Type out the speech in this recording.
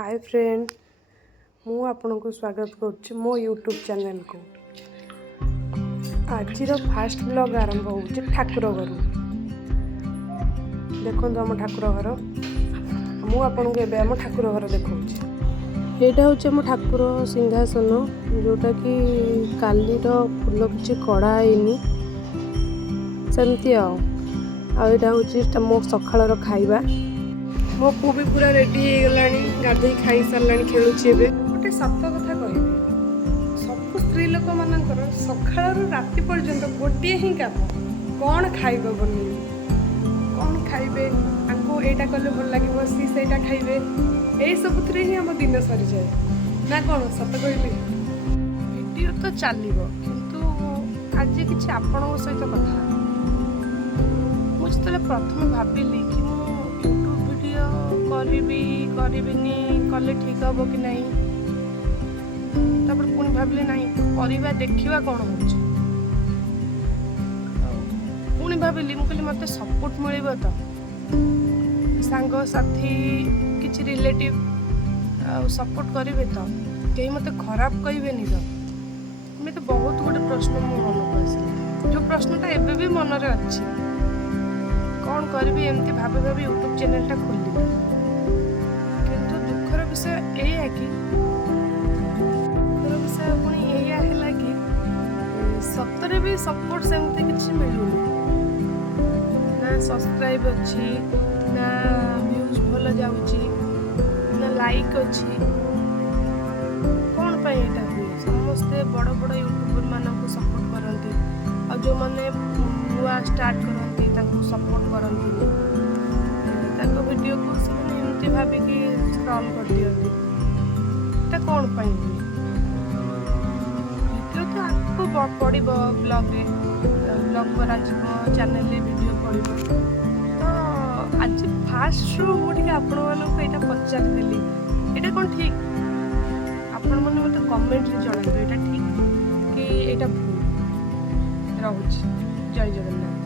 Hi friend, मु आपन को स्वागत करुच्ची मो यूट्यूब चैनल को। आज फास्ट ब्लॉग आरंभ हो ठाकुर घर। देखो आम ठाकुर घर, मु आपन को आम ठाकुर घर देखा। यहाँ हूँ आम ठाकुर सिंहासन, जोटा कि कालीर फूल किसी कड़ाईनी सेमती आईटा हूँ मो सकाळ खाइबा। मो पु भी पूरा रेडी हो गला, गाधे खाई सारा खेलुची। गोटे सत कथा कह, सब स्त्री लोक मानकर सकाळ राति पर्यंत गोटे ही काम, कौन खाइब बनी, कौन खाइबे, आपको एटा कले भल लगे, सी सेटा खाइबे, यही सब ही आम दिन सरी जाए ना। कौन सत कहली वीडियो तो चलो, किंतु आज किसी आपण सहित कथा मुझे प्रथम भाविली कि करी कले ठीक हम कि नहीं, पुणी भाविली नहीं करवा देखा कौन हो, पुणी भाविली मुझे मत सपोर्ट मिल तो सांग साथी किसी रिलेटिव सपोर्ट करेंगे तो कहीं मत खराब कहे तो मैं तो बहुत गोटे प्रश्न मो मन को आस, जो प्रश्नटा एबे भी मन रे अच्छी, कौन करी एमती भाभी भाभी यूट्यूब चैनलटा खोली। किंतु दुखर विषय यही कि दुखर विषय पुणी यही कि सतरे भी सपोर्ट सेमती किसी मिलूनी ना, सब्सक्राइब अच्छी ना, व्यूज भल जाऊँगी ना, लाइक अच्छी, कौन पाई एटा हुए। समस्ते बड़ बड़ यूट्यूबर मानक सपोर्ट करती, और जो मैंने नुआ स्टार्ट करती सपोर्ट करती, वीडियो को से एमती भाविकी स्क्रॉल कर दिखती, कौन पाई वीडियो तो आपको पड़ो ब्लॉग करा चैनल वीडियो पड़ो। तो आज फास्ट मुझे आपण मानक यहाँ पचारिदेली, यहाँ कौन ठीक, आपण मैंने मत कमेंट जन, यहाँ ठीक कि यहाँ भूल। रोच जय जगन्नाथ।